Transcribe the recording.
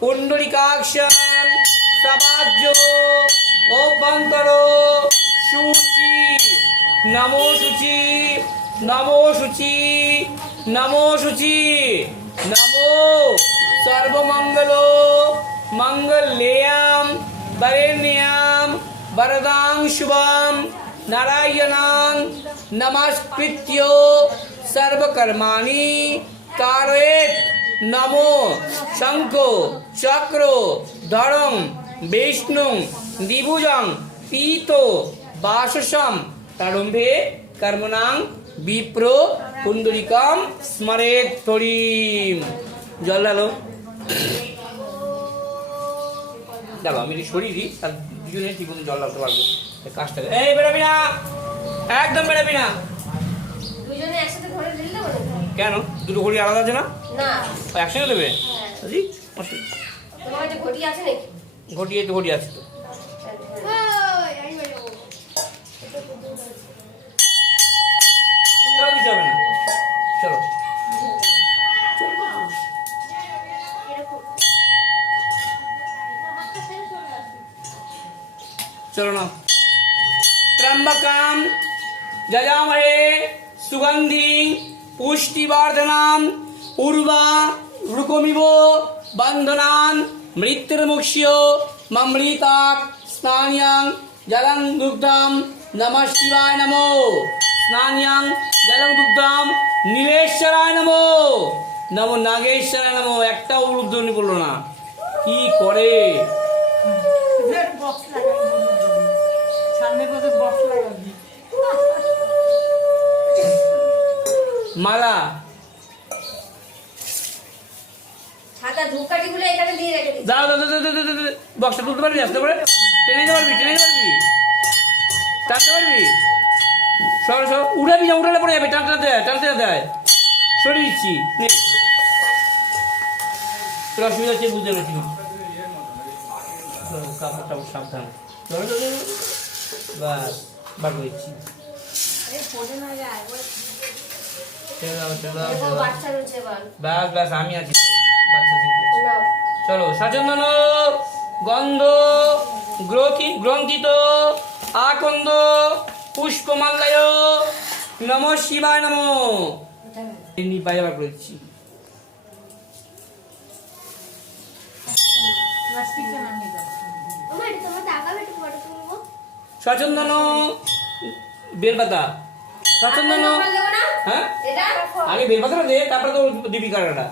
পুণ্ডরিকাক্ষম সবাজ্য অভ্যন্তর শুচি নমো শুচি নমো শুচি নমো শুচি নমো সর্বমঙ্গল মঙ্গলেয়ম বরেণ্যম বরদাং শুভম নারায়ণং নমস্কৃত্য সর্বকর্মাণি কারয়েৎ নমো শঙ্খ চক্র ধরং বিষ্ণু দ্বিভুজং পীত বাসসম তারম্ভে কর্মণাং বিপ্র পুণ্ডরিকম স্মরেৎ হরিম। জল ডালো ডালো, আমি সরিয়ে দিই, তার দুজনে ঠিক মতো জল ডালতে পারবো। কাজটা এই বেরোবি না, একদম বেরোবি না। দুইজনে একসাথে ধরে দিলে বলে কেন? দুটো ঘড়ি আলাদা আছে না? না একসঙ্গে দেবে? জি তোমার কাছে ঘটি আছে নাকি? ঘটি, এই তো ঘটি আছে তো। চলো, কিছু হবে না, চলো চলো না। ত্র্যম্বকম যজামহে সুগন্ধি পুষ্টিবর্ধনম উর্বারুকমিব বন্ধনান মৃত্যুর্মুক্ষ্য মমৃতাৎ স্নান্যং জলং দুগ্ধম নমঃ শিবায় নমো। স্নান্যং জলং দুগ্ধম নীলেশ্বরায় নমো, নমো নাগেশ্বরায় নমো। একটাও উদ্বোধনী করলো না, কি করে? মালা ছাতা ধূপকাঠিগুলো এখানে দিয়ে রেখে দিই। দাও দাও দাও দাও দাও, বক্সটা তুলতে পারবি? আসতে পারে? টেনে নিতে পারবি? টেনে নিতে পারবি? টানতে পারবি? সর সর, উড়াবি না, উড়ালে পড়ে যাবে। টানতে দেয়, টানতে দেয়, সরিয়ে দিচ্ছি। নে, তোর অসুবিধা হচ্ছে বুঝতে পারছি না। কাপড়টা সাবধান, বাস বার করে দিচ্ছি। বাচ্চা রয়েছে এবার। ব্যাস ব্যাস, আমি আছি তো, বাচ্চা শিখিয়েছি। নাও। চলো, সচন্দন গন্ধ গ্রন্থিত আকন্দ পুষ্পমাল্লায় নমঃ শিবায় নমো। এমনি বাইরে বার করে দিচ্ছি। সচন্দন বেলপাতা, সচন্দন। হ্যাঁ, আগে বেলপাতাটা দে, তারপরে তো দিবি কারাটা।